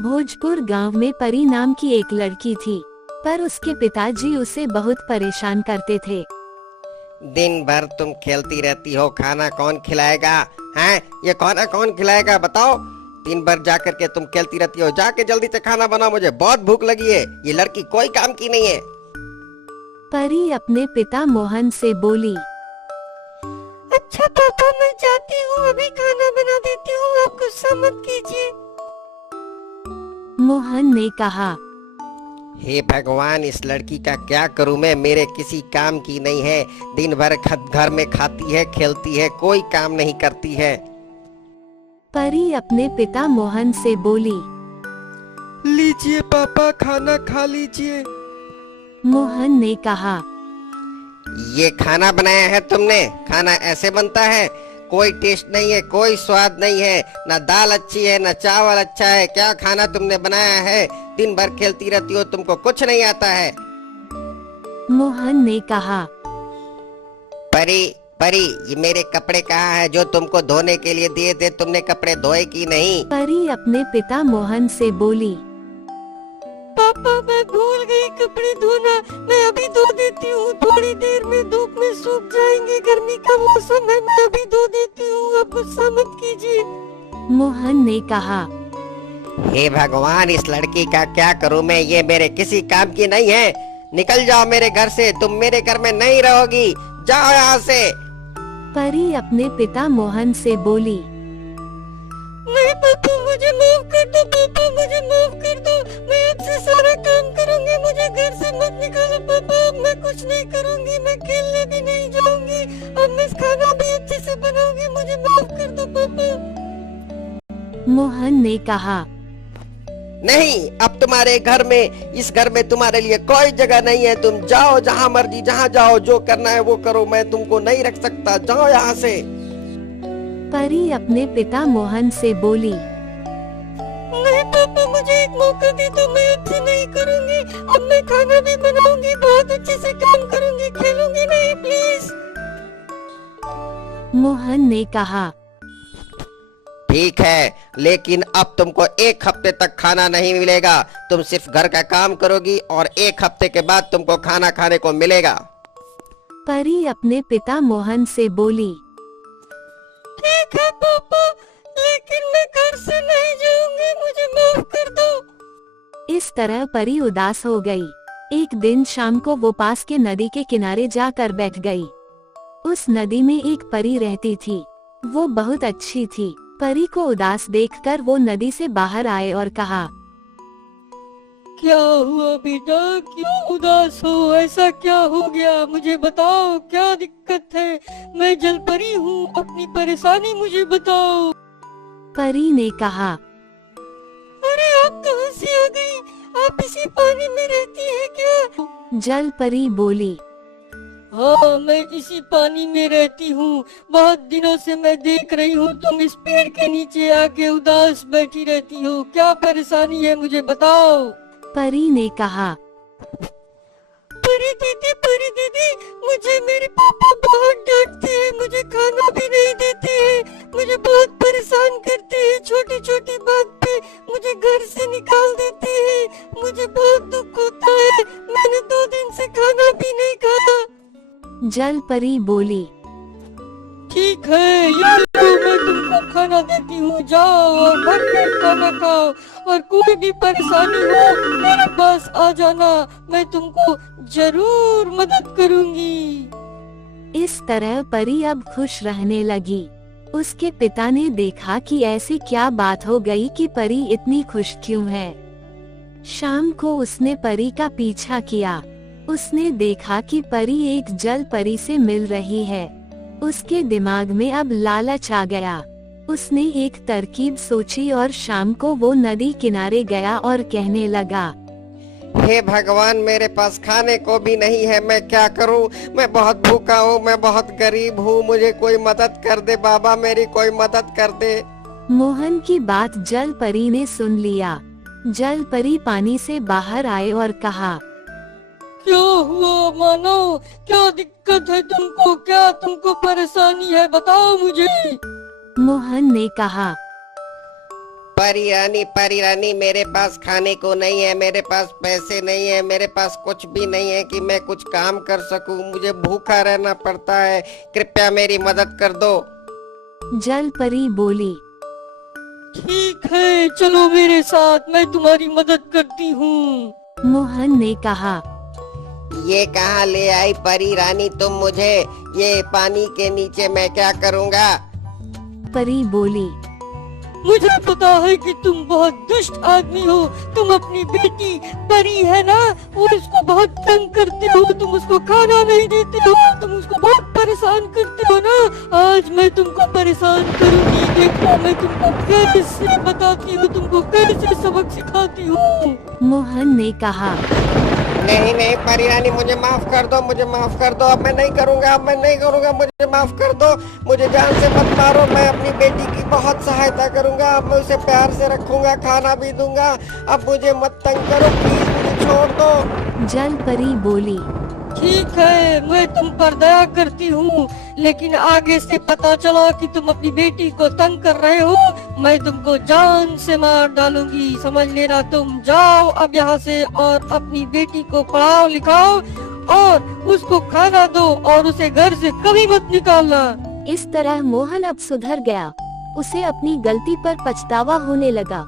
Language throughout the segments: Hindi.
भोजपुर गांव में परी नाम की एक लड़की थी, पर उसके पिताजी उसे बहुत परेशान करते थे। दिन भर तुम खेलती रहती हो, खाना कौन खिलाएगा? हैं? ये खाना कौन खिलाएगा बताओ? दिन भर जाकर के तुम खेलती रहती हो, जाके जल्दी से खाना बनाओ, मुझे बहुत भूख लगी है। ये लड़की कोई काम की नहीं है। परी अपने पिता मोहन से बोली। अच्छा पापा, मैं जाती हूँ, अभी खाना बना देती हूँ, आप गुस्सा मत कीजिए। मोहन ने कहा, हे भगवान, इस लड़की का क्या करूं मैं? मेरे किसी काम की नहीं है। दिन भर घर में खाती है, खेलती है, कोई काम नहीं करती है। परी अपने पिता मोहन से बोली। लीजिए पापा, खाना खा लीजिए। मोहन ने कहा, ये खाना बनाया है तुमने? खाना ऐसे बनता है? कोई टेस्ट नहीं है, कोई स्वाद नहीं है, ना दाल अच्छी है, ना चावल अच्छा है। क्या खाना तुमने बनाया है? दिन भर खेलती रहती हो, तुमको कुछ नहीं आता है। मोहन ने कहा, परी परी, ये मेरे कपड़े कहाँ हैं जो तुमको धोने के लिए दिए थे? तुमने कपड़े धोए कि नहीं? परी अपने पिता मोहन से बोली। पापा, मैं भूल गई कपड़े धोना, मैं अभी धो देती हूँ, थोड़ी देर में धूप में सूख जाएंगे, गर्मी का मौसम है, मैं अभी धो देती हूँ, आप गुस्सा मत कीजिए। मोहन ने कहा, हे भगवान, इस लड़की का क्या करूं मैं? ये मेरे किसी काम की नहीं है। निकल जाओ मेरे घर से, तुम मेरे घर में नहीं रहोगी, जाओ यहाँ से। परी अपने पिता मोहन से बोली। नहीं पापा, मुझे माफ कर दो, पापा मुझे माफ कर दो, मैं आपसे सारा काम करूंगी, मुझे घर से मत निकालो पापा, अब मैं कुछ नहीं करूंगी, मैं खेलने भी नहीं जाऊंगी, अब मैं खाना भी अच्छे से बनाऊंगी, मुझे माफ कर दो पापा। मोहन ने कहा, नहीं, अब तुम्हारे घर में, इस घर में तुम्हारे लिए कोई जगह नहीं है। तुम जाओ जहाँ मर्जी, जहाँ जाओ, जो करना है वो करो, मैं तुमको नहीं रख सकता, जाओ यहाँ से। परी अपने पिता मोहन से बोली। नहीं पापा, मुझे एक मौका दे दो, मैं अच्छे नहीं करूंगी, अब मैं खाना भी बनाऊंगी, बहुत अच्छे से काम करूंगी, खेलूंगी नहीं, प्लीज। मोहन ने कहा, ठीक है, लेकिन अब तुमको 1 हफ्ते तक खाना नहीं मिलेगा। तुम सिर्फ घर का काम करोगी और 1 हफ्ते के बाद तुमको खाना खाने को मिलेगा। परी अपने पिता मोहन से बोली। ठीक है पापा, लेकिन मैं घर से नहीं जाऊंगी, मुझे माफ कर दो। इस तरह परी उदास हो गई। एक दिन शाम को वो पास के नदी के किनारे जाकर बैठ गई। उस नदी में एक परी रहती थी, वो बहुत अच्छी थी। परी को उदास देखकर वो नदी से बाहर आए और कहा, क्या हुआ बेटा, क्यों उदास हो, ऐसा क्या हो गया, मुझे बताओ, क्या दिक्कत है? मैं जल परी हूँ, अपनी परेशानी मुझे बताओ। परी ने कहा, अरे आप कहाँ से आ गई, आप इसी पानी में रहती है क्या? जल परी बोली। हाँ, मैं इसी पानी में रहती हूँ, बहुत दिनों से मैं देख रही हूँ तुम इस पेड़ के नीचे आके उदास बैठी रहती हो, क्या परेशानी है मुझे बताओ। परी ने कहा, परी दीदी, मुझे मेरे पापा बहुत डांटते हैं, मुझे खाना भी नहीं देते हैं, मुझे बहुत परेशान करते हैं, छोटी छोटी बात पे मुझे घर से निकाल देते हैं, मुझे बहुत दुख होता है, मैंने 2 दिन से खाना भी नहीं खाया। जल परी बोली। ठीक है, ये लो, मैं तुमको खाना देती हूँ, जाओ और भर पेट खाना खाओ, और कोई भी परेशानी हो मेरे पास आ जाना, मैं तुमको जरूर मदद करूँगी। इस तरह परी अब खुश रहने लगी। उसके पिता ने देखा कि ऐसी क्या बात हो गई कि परी इतनी खुश क्यों है। शाम को उसने परी का पीछा किया। उसने देखा कि परी एक जल परी से मिल रही है। उसके दिमाग में अब लालच आ गया। उसने एक तरकीब सोची और शाम को वो नदी किनारे गया और कहने लगा, हे भगवान, मेरे पास खाने को भी नहीं है, मैं क्या करूं? मैं बहुत भूखा हूं, मैं बहुत गरीब हूं, मुझे कोई मदद कर दे बाबा, मेरी कोई मदद कर दे। मोहन की बात जल परी ने सुन लिया। जल परी पानी से बाहर आए और कहा, क्या हुआ मानो, क्या दिक्कत है तुमको, क्या तुमको परेशानी है, बताओ मुझे। मोहन ने कहा, परी रानी, मेरे पास खाने को नहीं है, मेरे पास पैसे नहीं है, मेरे पास कुछ भी नहीं है कि मैं कुछ काम कर सकूं। मुझे भूखा रहना पड़ता है, कृपया मेरी मदद कर दो। जल परी बोली। ठीक है, चलो मेरे साथ, मैं तुम्हारी मदद करती हूँ। मोहन ने कहा। ये कहाँ ले आई परी रानी तुम मुझे? ये पानी के नीचे मैं क्या करूँगा? परी बोली। मुझे पता है कि तुम बहुत दुष्ट आदमी हो। तुम अपनी बेटी परी है ना, वो इसको बहुत तंग करते हो, तुम उसको खाना नहीं देते हो, तुम उसको बहुत परेशान करते हो ना। आज मैं तुमको परेशान करूंगी, देखो मैं तुमको कैसे बताती हूँ, तुमको कैसे सबक सिखाती हूँ। मोहन ने कहा। नहीं नहीं परी रानी, मुझे माफ कर दो, मुझे माफ कर दो। अब मैं नहीं करूँगा, अब मैं नहीं करूँगा, मुझे माफ कर दो। मुझे जान से मत मारो, मैं अपनी बेटी की बहुत सहायता करूँगा। अब मैं उसे प्यार से रखूँगा, खाना भी दूंगा। अब मुझे मत तंग करो, प्लीज मुझे छोड़ दो। जल परी बोली। ठीक है, मैं तुम पर दया करती हूँ, लेकिन आगे से पता चला कि तुम अपनी बेटी को तंग कर रहे हो, मैं तुमको जान से मार डालूंगी, समझ लेना। तुम जाओ अब यहाँ से और अपनी बेटी को पढ़ाओ लिखाओ और उसको खाना दो और उसे घर से कभी मत निकालना। इस तरह मोहन अब सुधर गया। उसे अपनी गलती पर पछतावा होने लगा।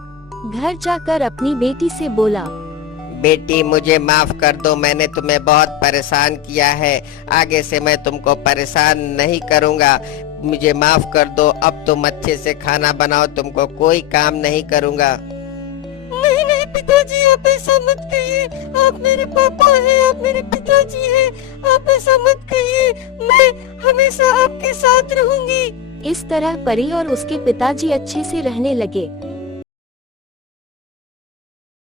घर जाकर अपनी बेटी से बोला। बेटी मुझे माफ कर दो, मैंने तुम्हें बहुत परेशान किया है, आगे से मैं तुमको परेशान नहीं करूँगा। मुझे माफ कर दो, अब तुम अच्छे से खाना बनाओ, तुमको कोई काम नहीं करूँगा। नहीं नहीं पिताजी, आप ऐसा मत कहिए, आप मेरे पापा हैं, आप मेरे पिताजी हैं, आप ऐसा मत कहिए, मैं हमेशा आपके साथ रहूंगी। इस तरह परी और उसके पिताजी अच्छे से रहने लगे।